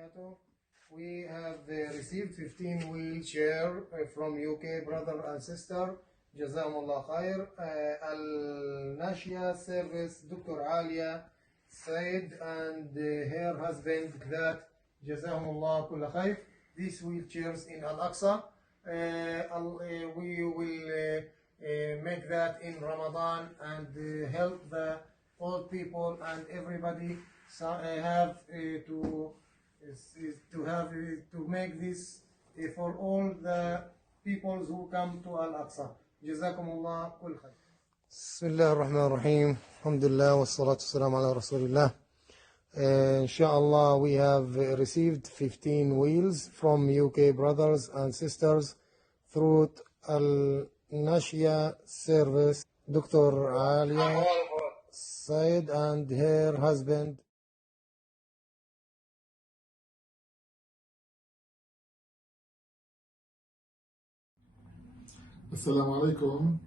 wabarakatuh. We have received 15 wheelchair from UK brother and sister. Jazakumullah khair. Al-Nashia service, Dr. Alia Said and her husband that Jazakumullah kulla khair. These wheelchairs in Al-Aqsa. We will make that in Ramadan and help the old people and everybody have to make this for all the peoples who come to Al-Aqsa. Jazakumullah kull khair. Bismillah ar-Rahman ar-Rahim. Alhamdulillah wa salatu salam ala Rasulillah. Inshallah, we have received 15 wheels from UK brothers and sisters through Al-Nashia service, Dr. Alia Said and her husband. Assalamu alaikum.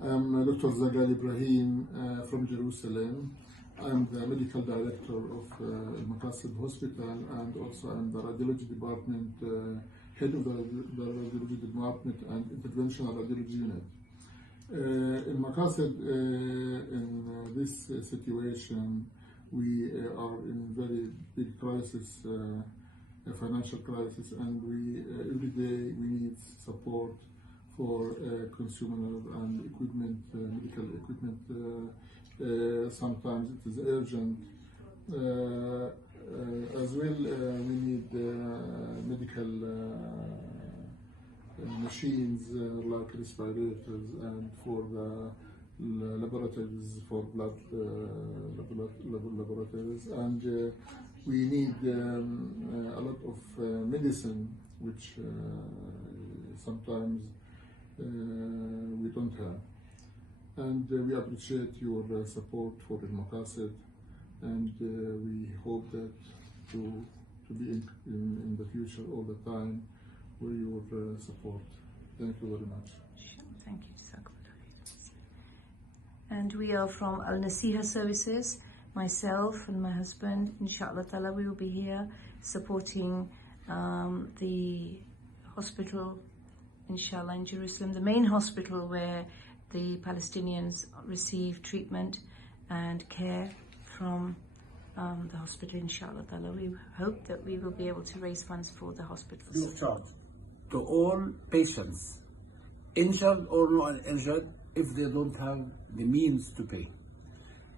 I'm Dr. Zagal Ibrahim from Jerusalem. I'm the medical director of Al-Maqasid Hospital, and also I'm the radiology department, head of the radiology department and interventional radiology unit. In Maqasid, in this situation, we are in very big crisis, a financial crisis, and every day we need support for consumer and equipment, medical equipment. Sometimes it is urgent. As well, we need medical machines like respirators, and for the laboratories, for blood laboratories, and we need a lot of medicine, which sometimes we don't have. And we appreciate your support for Al-Maqasid, and we hope that to be in the future all the time with your support. Thank you very much. Thank you. And we are from Al-Nasiha Services, myself and my husband. Inshallah ta'ala, we will be here supporting the hospital, inshallah, in Jerusalem, the main hospital where the Palestinians receive treatment and care from the hospital, inshallah ta'ala. We hope that we will be able to raise funds for the hospital. Free of charge to all patients, injured or not injured, if they don't have the means to pay.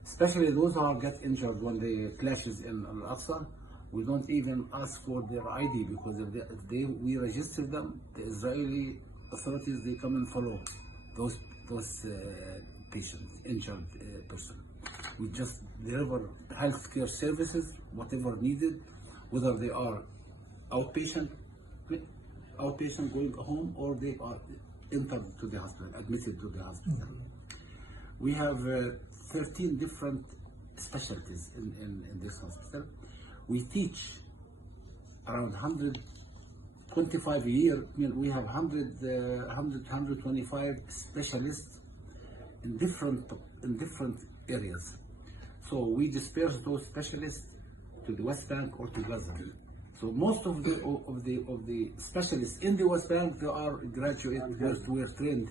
Especially those who get injured when they clashes in Al-Aqsa. We don't even ask for their ID, because if we register them, the Israeli authorities, they come and follow those patients, injured person. We just deliver healthcare services, whatever needed, whether they are outpatient going home, or they are entered to the hospital, admitted to the hospital. We have 13 different specialties in this hospital. We teach around 125 a year. We have 125 specialists in different areas. So we disperse those specialists to the West Bank or to Gaza. So most of the specialists in the West Bank, they are graduate because we're trained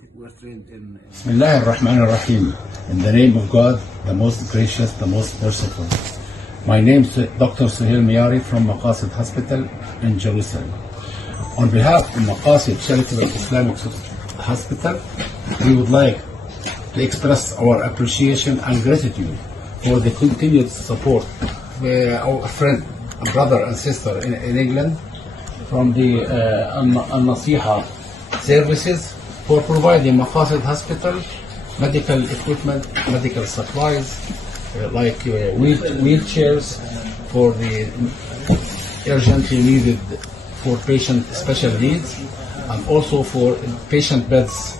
in. Bismillah ar-Rahman ar-Rahim. In the name of God, the most gracious, the most merciful. My name is Dr. Suhail Miyari from Maqasid Hospital in Jerusalem. On behalf of Maqasid Charitable Islamic Hospital, we would like to express our appreciation and gratitude for the continued support of our friend, brother and sister in England from the Al-Nasiha services for providing Maqasid Hospital medical equipment, medical supplies, like wheelchairs for the urgently needed for patient special needs, and also for patient beds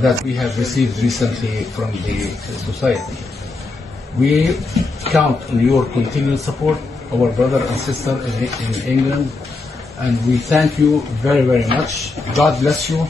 that we have received recently from the society. We count on your continued support, our brother and sister in England, and we thank you very, very much. God bless you.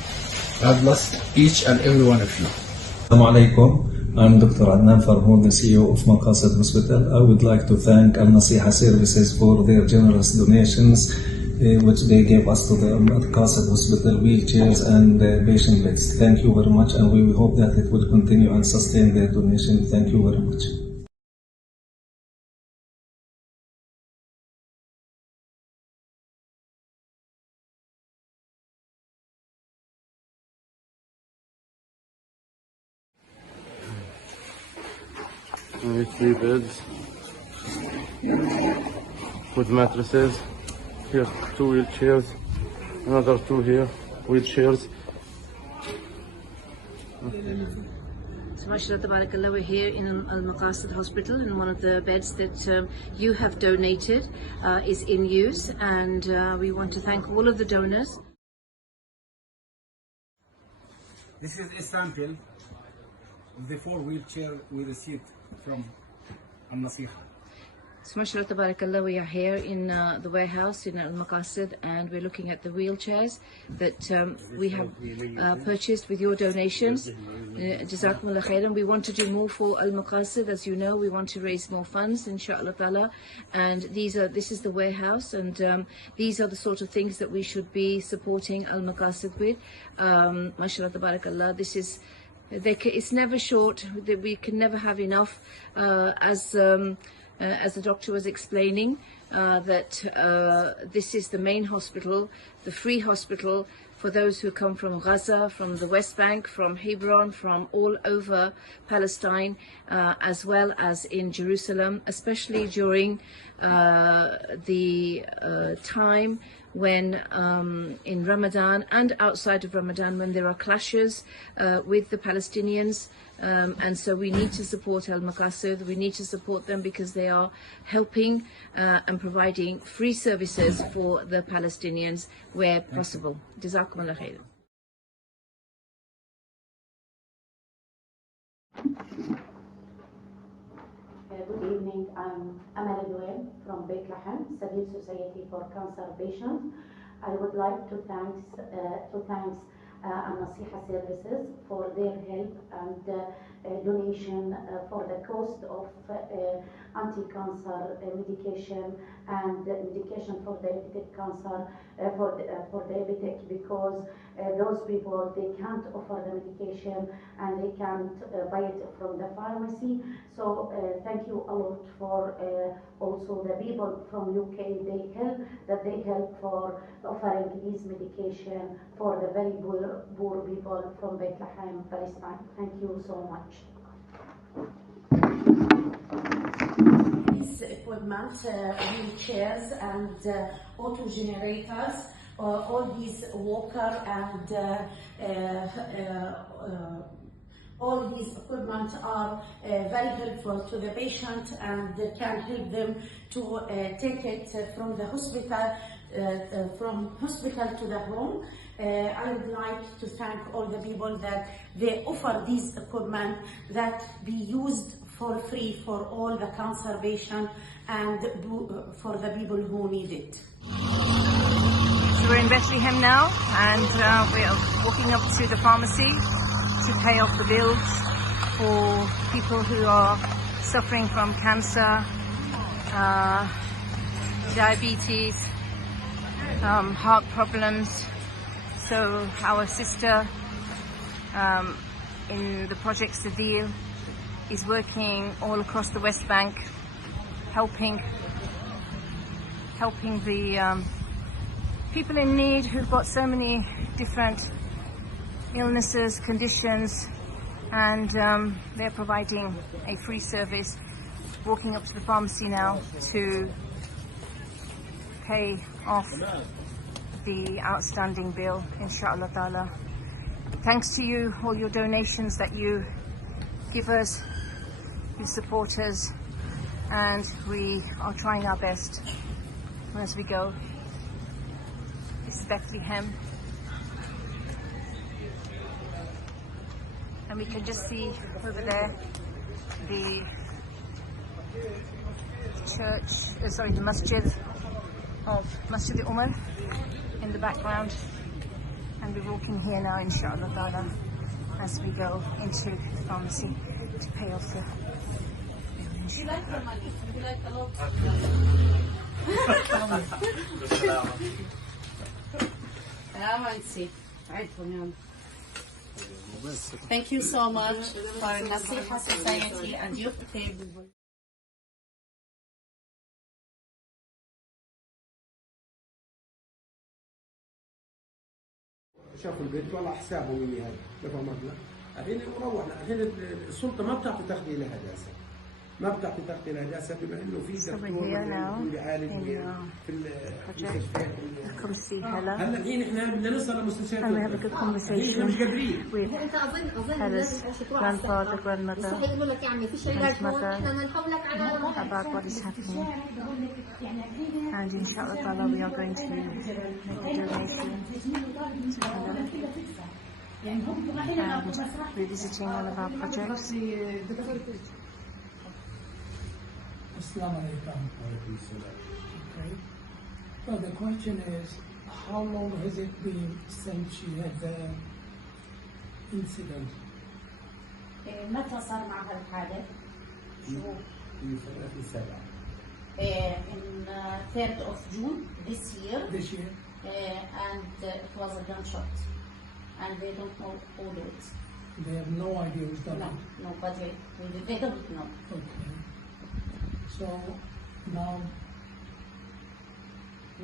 God bless each and every one of you. Assalamu alaikum. I'm Dr. Adnan Farhoud, the CEO of Maqasid Hospital. I would like to thank Al Nasiha Services for their generous donations, which they gave us to the Maqasid Hospital wheelchairs and patient beds. Thank you very much, and we hope that it will continue and sustain their donation. Thank you very much. Only 3 beds with mattresses. Here 2 wheelchairs, another 2 here, wheelchairs. So mashallah tabarakallah, we're here in Al Maqasid Hospital, and one of the beds that you have donated is in use, and we want to thank all of the donors. This is a sample of the 4 wheelchair we received from Al Nasiha. So mashallah tabarakallah, we are here in the warehouse in Al Maqasid, and we're looking at the wheelchairs that we have purchased with your donations. Jazakumullah khairan. We want to do more for Al Maqasid. As you know, we want to raise more funds, inshallah ta'ala, and this is the warehouse, and these are the sort of things that we should be supporting Al Maqasid with. Mashallah tabarakallah, it's never short. We can never have enough, as the doctor was explaining, that this is the main hospital, the free hospital for those who come from Gaza, from the West Bank, from Hebron, from all over Palestine, as well as in Jerusalem, especially during the time when in Ramadan and outside of Ramadan, when there are clashes with the Palestinians. And so we need to support Al Maqasid. We need to support them because they are helping and providing free services for the Palestinians where possible. Jazakumullah khairan. Good evening. I'm Amal Adouel from Bethlehem, Civil Society for Cancer Patients. I would like to thank Al Nasiha Services for their help and donation for the cost of anti-cancer medication and medication for diabetic cancer, for diabetic, because those people, they can't offer the medication and they can't buy it from the pharmacy. So thank you a lot for also the people from UK. They help for offering these medication for the very poor people from Bethlehem, Palestine. Thank you so much. These equipment, wheelchairs and auto generators, all these walker and all these equipment are very helpful to the patient and can help them to take it from the hospital, to the home. I would like to thank all the people that they offer these equipment that be used for free for all the cancer patients and for the people who need it. So we're in Bethlehem now, and we are walking up to the pharmacy to pay off the bills for people who are suffering from cancer, diabetes, heart problems. So our sister in the Project Sadil is working all across the West Bank, helping the people in need who've got so many different illnesses, conditions, and they're providing a free service. Walking up to the pharmacy now to pay off the outstanding bill, inshallah ta'ala. Thanks to you, all your donations that you give us, you support us, and we are trying our best as we go. This is Bethlehem, and we can just see over there the church, the masjid of Masjid Umar in the background, and we're walking here now, inshallah ta'ala, as we go into the pharmacy. to pay off the You like your money? You like a lot? Thank you so much for Nasiha Society and your table. شافوا البيت ولا حسابه ويلي هاي دفع مبلغ الحين وروحنا الحين السلطه ما بتعطي تغطيه لهداسه ما بتعطي تغطيه لهداسه بما انه في دكتور بيعالج في المستشفيات هلا الحين احنا بدنا نوصل لمستشفيات احنا مش قادرين انت اظن grandfather grandmother صحيح يقول لك يعني في شيء علاج هون احنا بنحولك على about what is happening, and inshallah we are going to make a donation to and we're visiting one of our projects. Assalamu alaikum. Okay. Well, the question is, how long has it been since she had the incident? متى صار معها الحادث؟ شهور. In 3rd of June this year. This year. And it was a gunshot. And they don't know who did it. They have no idea who's done it? No, but they don't know. Okay. So now,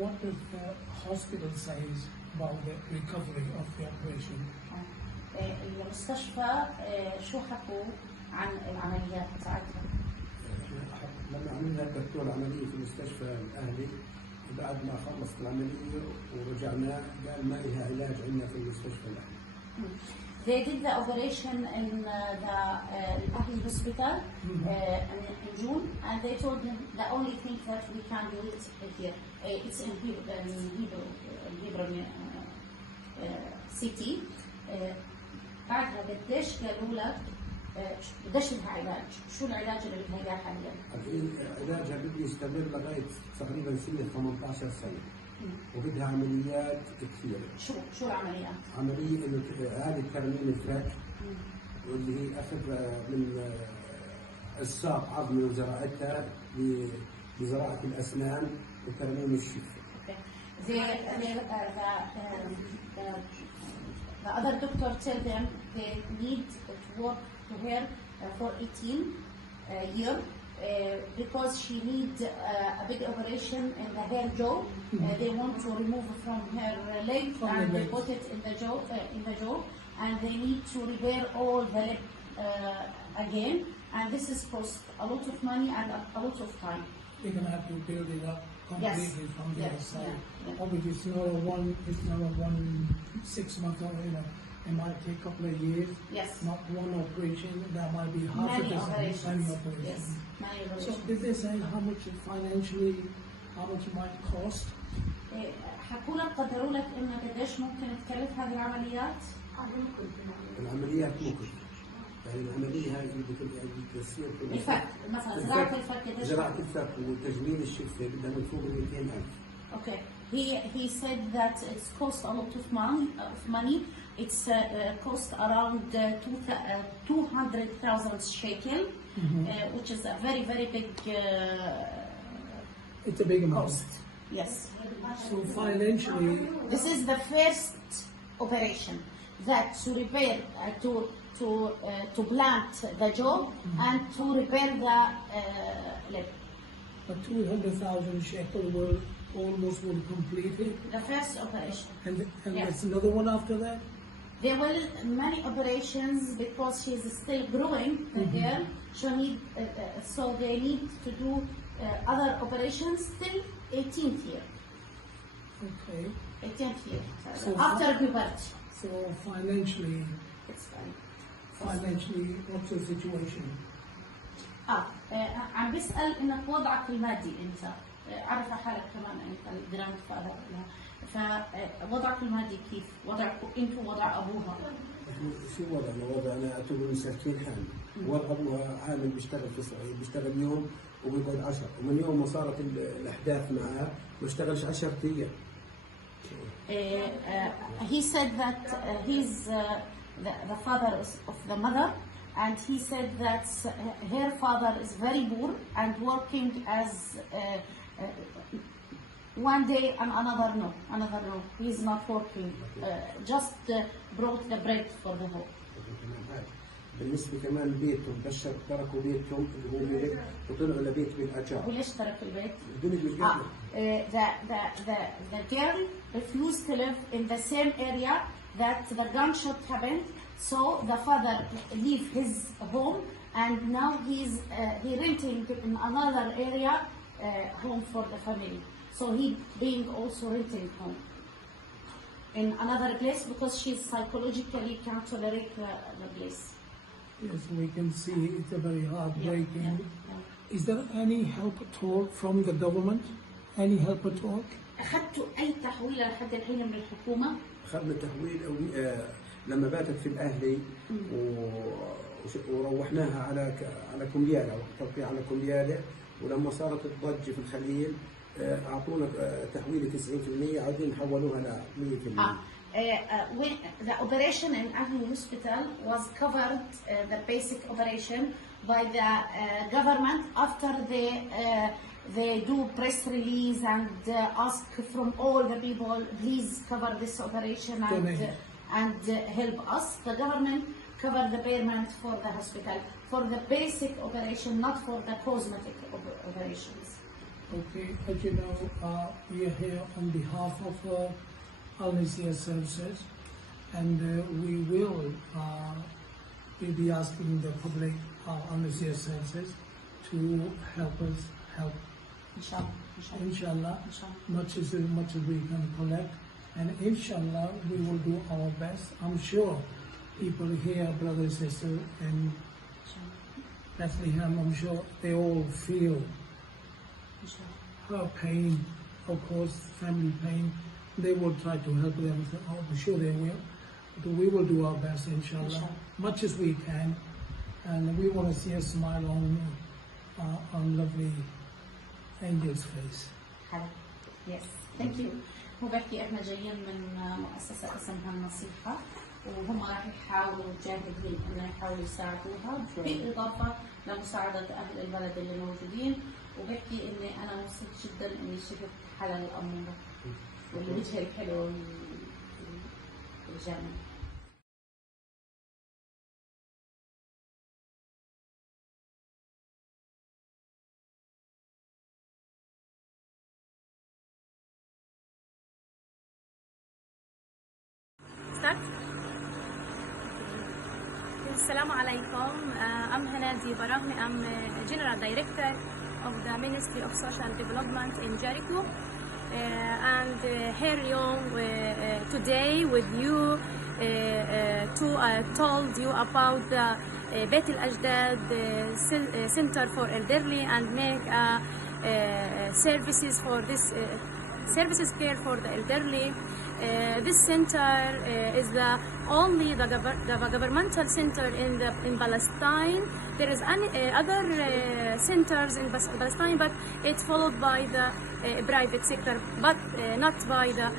what does the hospital say about the recovery of the operation? المستشفى شو حكوا عن العمليات بتاعتها؟ لما عملنا الدكتور عملية في المستشفى الأهلي بعد ما خلصت العملية ورجعنا قال ما لها علاج عندنا في المستشفى الأهلي. They did the operation in the Ahli hospital in June, and they told them the only thing that we can do it here. It's in Hebrew city. بعدها قديش قالوا لك قديش لها علاج؟ شو العلاج اللي بدها اياه حاليا؟ علاجها بده يستمر لغايه تقريبا سنه 18 سنه. وبدها عمليات كثيره. شو العمليات؟ عمليه انه هذه ترميم الفك واللي هي اخذ من الساق عظمي وزراعتها لزراعه الاسنان وترميم الشفه. The other doctor tell them they need to work to her for 18 years because she need a big operation in the hair jaw. They want to remove from her leg and they put it in the jaw, and they need to repair all the lip again, and this is cost a lot of money and a lot of time. They're gonna have to build it up completely from the outside. Obviously, it's not a 1 6 month or it might take a couple of years. Yes. Not one operation. That might be half many a dozen. operations. Many operations. Yes. Many operations. So did they say how much financially, how much it might cost? حكوا لك قدروا لك انه قديش ممكن تكلف هذه العمليات؟ العمليات ممكن. يعني العمليه هاي اللي بتصير في الفك مثلا زراعه الفك قديش؟ زراعه الفك وتجميل الشفه بدها من فوق 200,000. Okay. He said that it's cost a lot of money. It's cost around 200,000 shekel, which is a very, very big it's a big amount. cost. Yes. So financially, this is the first operation that to repair to plant the jaw and to repair the lip. But 200,000 shekel will almost complete it. The first operation. And Yes. there's another one after that? There will many operations because she's still growing, the girl. So they need to do other operations till 18th year. Okay. 18th year. So after puberty. So financially, It's fine. what's the situation? عم بسأل انك وضعك المادي انت عرف حالك كمان انت الجراند فاذر لها، فوضعك المادي كيف؟ وضعك انت ووضع ابوها؟ شو وضعنا؟ وضعنا اعتبر مساكين حامل، وابوها عامل بيشتغل في الصعيد، بيشتغل يوم وبيقعد 10، ومن يوم ما صارت الاحداث معاه ما اشتغلش 10 ايام. He said that he's the father of the mother and he said that her father is very poor and working as one day and another no. He's not working. Just brought the bread for the home. بالنسبة كمان بيتهم بشر تركوا بيتهم اللي هو ملك وطلعوا لبيت بالأجار. وليش تركوا البيت؟ البنت مش the girl refused to live in the same area that the gunshot happened. So the father leave his home and now he renting in another area home for the family. So he being also renting home in another place because she psychologically can't tolerate the place. Yes, we can see it's a very heartbreaking. Is there any help at all from the government? Any help at all? أخذتوا أي تحويل لحد الحين من الحكومة؟ أخذنا تحويل لما باتت في الأهلي وروحناها على كمبيالة وتوقيع على كمبيالة ولما صارت الضجة في الخليل أعطونا تحويل 90% عاوزين نحولوها ل 100%. When the operation in Ahli Hospital was covered, the basic operation by the government after they do press release and ask from all the people, please cover this operation and help us. The government covered the payment for the hospital, for the basic operation, not for the cosmetic operations. Okay, as you know, we are here on behalf of Al-Nasir Services, and we will be asking the public Al-Nasir Services to help us help. Inshallah, much as we can collect, and inshallah we will do our best. I'm sure people here, brothers and sisters in Bethlehem, I'm sure they all feel her pain, of course, family pain. They will try to help them. I'm sure they will. But we will do our best, inshallah, much as we can. And we want to see a smile on lovely Angel's face. Yes, thank you. هو بحكي احنا جايين من مؤسسة اسمها النصيحة وهم راح يحاولوا جاهدين انه يحاولوا يساعدوها بالاضافة لمساعدة اهل البلد اللي موجودين وبحكي اني انا مبسوط جدا اني شفت حلا الامورة والوجه الحلو الجميل. Assalamu alaikum. I'm Hanadi Barahmi. I'm General Director of the Ministry of Social Development in Jericho. And here today with you told you about the Beit al-Ajdad Center for Elderly and make services for this services care for the elderly. This center is the only the governmental center in Palestine. There is other centers in Palestine, but it's followed by the private sector, but not by the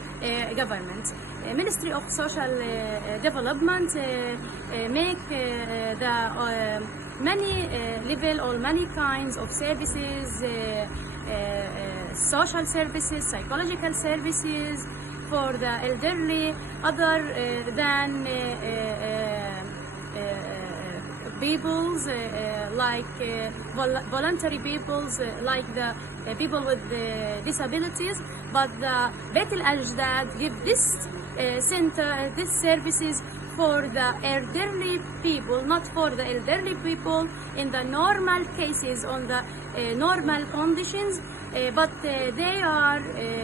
government. Ministry of Social Development make the many level or many kinds of services, social services, psychological services for the elderly, other than peoples like voluntary peoples like the people with disabilities. But the Beit al-Ajdad give this center, these services for the elderly people, not for the elderly people in the normal cases, on the normal conditions, but they are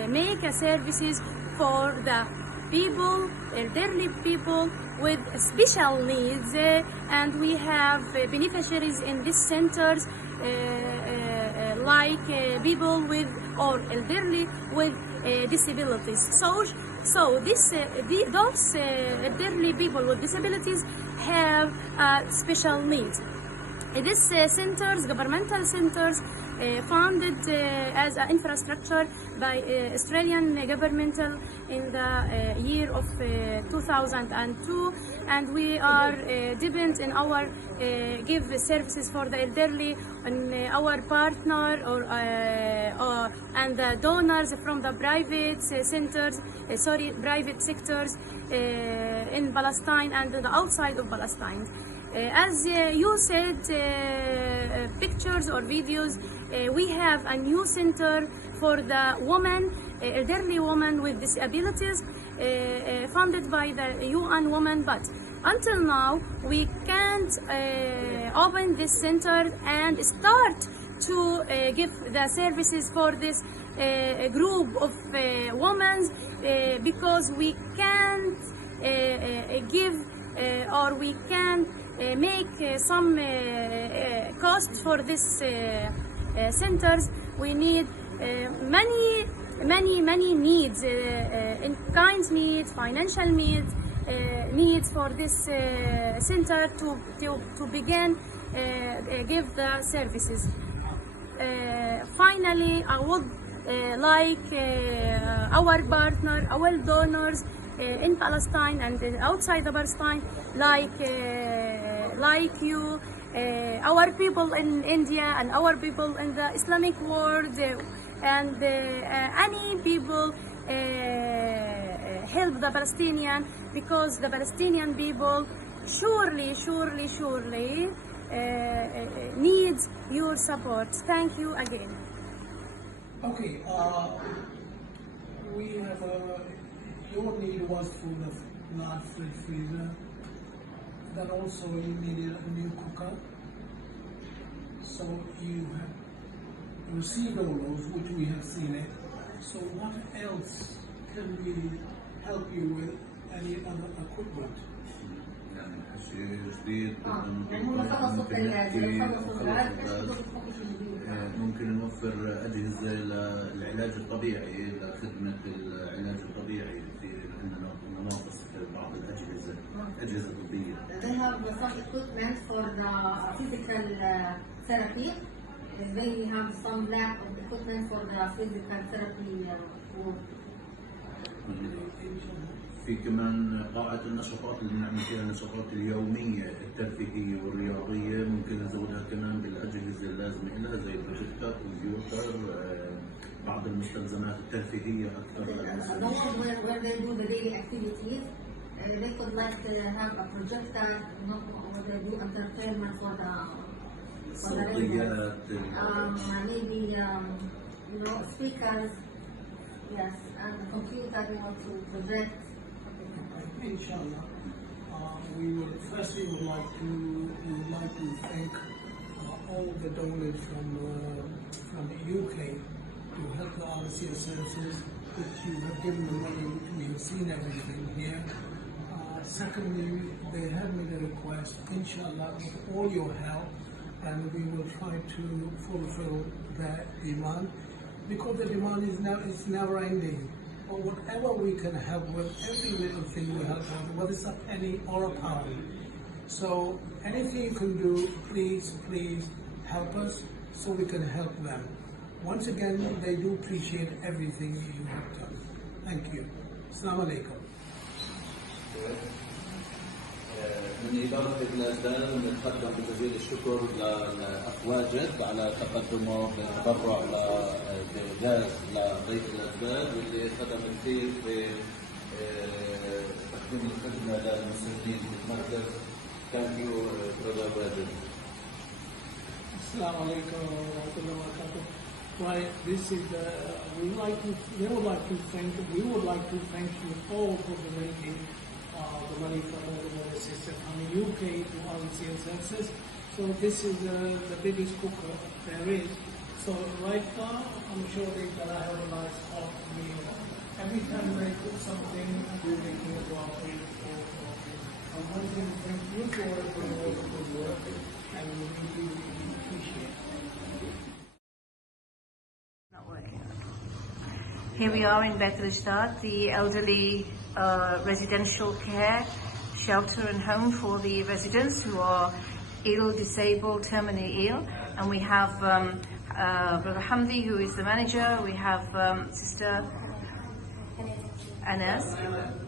make services for the people, elderly people with special needs, and we have beneficiaries in these centers like people with or elderly with disabilities. So those elderly people with disabilities have special needs. These centers, governmental centers, founded as an infrastructure by Australian governmental in the year of 2002, and we are dependent in our give services for the elderly and our partner and the donors from the private centers, private sectors in Palestine and the outside of Palestine. As you said, pictures or videos, we have a new center for the women, elderly women with disabilities, funded by the UN Women, but until now we can't open this center and start to give the services for this group of women because we can't give or we can make some cost for this centers. We need many needs, in kind needs, financial needs for this center to begin give the services. Finally, I would like our partner, our donors in Palestine and outside of Palestine, like you, our people in India and our people in the Islamic world, and any people help the Palestinian, because the Palestinian people surely needs your support. Thank you again. Okay, we have your need was for the large fridge freezer. Then also you needed a new cooker. So you have received all those, which we have seen it. So what else can we help you with? Any other equipment? شيء جديد ممكن نوفر أجهزة للعلاج الطبيعي، لخدمة العلاج الطبيعي. في عندنا ناقص بعض أجهزة طبية. They have some equipment for the physical therapy. They have some lack of equipment for the physical therapy work. في كمان قاعة النشاطات اللي بنعمل فيها النشاطات اليومية الترفيهية والرياضية، ممكن نزودها كمان بالأجهزة اللازمة لها زي البروجيكتور، كمبيوتر، بعض المستلزمات الترفيهية أكثر. Where they do the daily activities, they could like to have a projector, where they do entertainment for the صوتيات. Maybe speakers, yes, and the computer they want to project. Inshallah, we would like to thank all the donors from the UK to help the RCS services, which you have given the money, which we have seen everything here. Secondly, they have made a request, inshallah, with all your help, and we will try to fulfill that demand, because the demand is never ending. But whatever we can help with, every little thing we help out, whether it's a penny or a pound. So anything you can do, please help us so we can help them. Once again, they do appreciate everything you have done. Thank you. Assalamu alaikum. من إدارة الأسباب نتقدم بجزيل الشكر للأخ واجد على تقدمه بالتبرع لغاز لضيف الأسباب واللي خدم كثير في تقديم الخدمة للمسلمين في المركز. Thank you, Brother Wajid. Assalamu alaikum wa rahmatullahi wa barakatuh. Why, this is we would like to thank you all for donating the money from all the sisters from the UK to RCN services. So this is the biggest cooker there is. So right now, I'm sure they're gonna have a nice hot meal. Every time they cook something, we make it about it. I want to thank you for all the good work, and we really appreciate it. Here we are in Beit al-Ishtad, the elderly residential care shelter and home for the residents who are ill, disabled, terminally ill, and we have Brother Hamdi, who is the manager. We have Sister Anas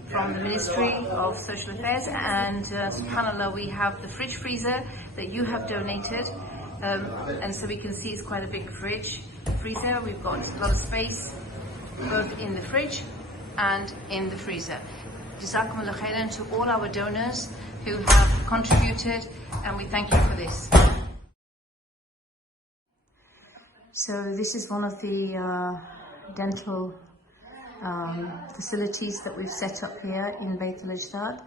from the Ministry of Social Affairs, and subhanAllah, we have the fridge freezer that you have donated, and so we can see it's quite a big freezer. We've got a lot of space both in the fridge and in the freezer. Jazakumullah khairan to all our donors who have contributed, and we thank you for this. So this is one of the dental facilities that we've set up here in Beit al-Ajdad,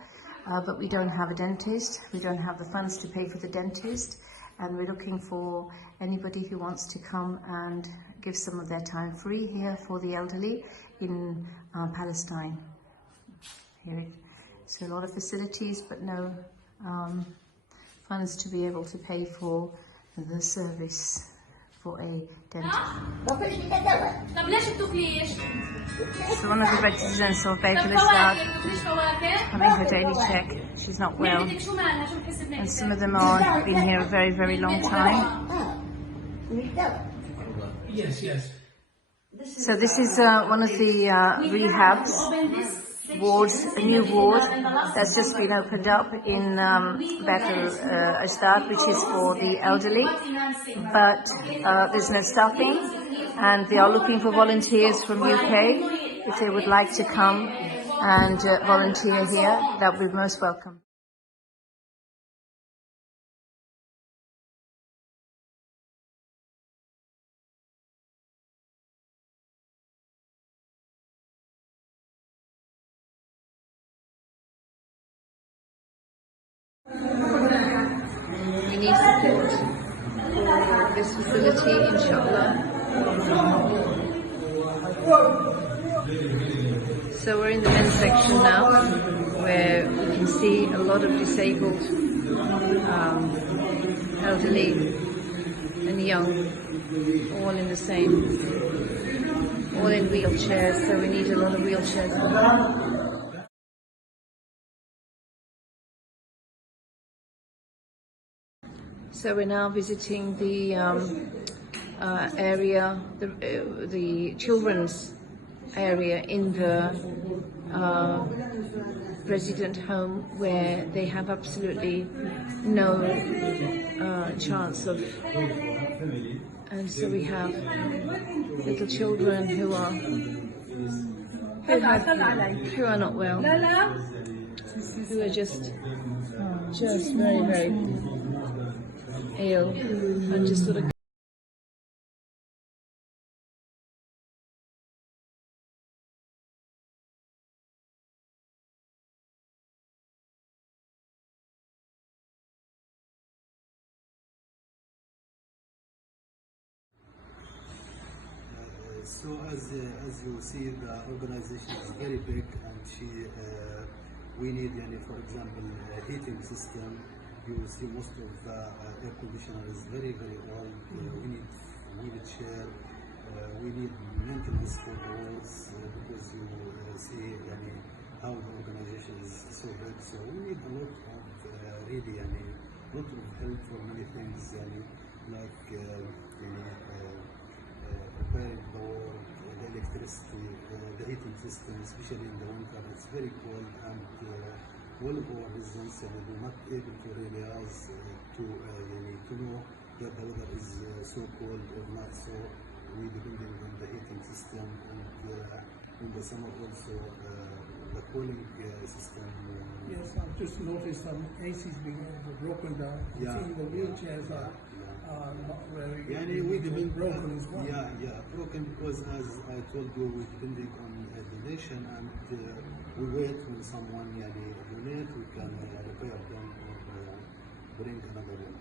but we don't have a dentist. We don't have the funds to pay for the dentist, and we're looking for anybody who wants to come and give some of their time free here for the elderly in Palestine. So a lot of facilities, but no funds to be able to pay for the service for a dentist. So one of the residents of Beit al-Ajdad having her daily check. She's not well, and some of them are been here a very, very long time. Yes. So this is one of the rehabs wards, a new ward that's just been opened up in Beit al-Ajdad, which is for the elderly, but there's no staffing, and they are looking for volunteers from UK. If they would like to come and volunteer here, that would be most welcome. We need support for this facility, inshallah. So we're in the men's section now, where we can see a lot of disabled, elderly and young, all in the same, all in wheelchairs, so we need a lot of wheelchairs. So we're now visiting the area, the children's area in the resident home, where they have absolutely no chance of, and so we have little children who are not well, who are just very, very ill, and just sort of. So as you see, the organization is very big, and we need, for example, a heating system. You will see most of the air conditioner is very, very old. We need wheelchair. We need maintenance for the walls, because you see how the organization is so big. So we need a lot of really, a lot of help for many things, like preparing the wall, the electricity, the heating system, especially in the winter. It's very cold, and all of our residents are not able to really ask to know that the weather is so cold or not. So we depending on the heating system, and in the summer also the cooling system. Yes, I've just noticed some ACs being broken down. Yeah, seeing the wheelchairs are not very we depend broken as well. Broken, because as I told you, we depending on donation, and we wait when someone donate, we can repair them or bring another one.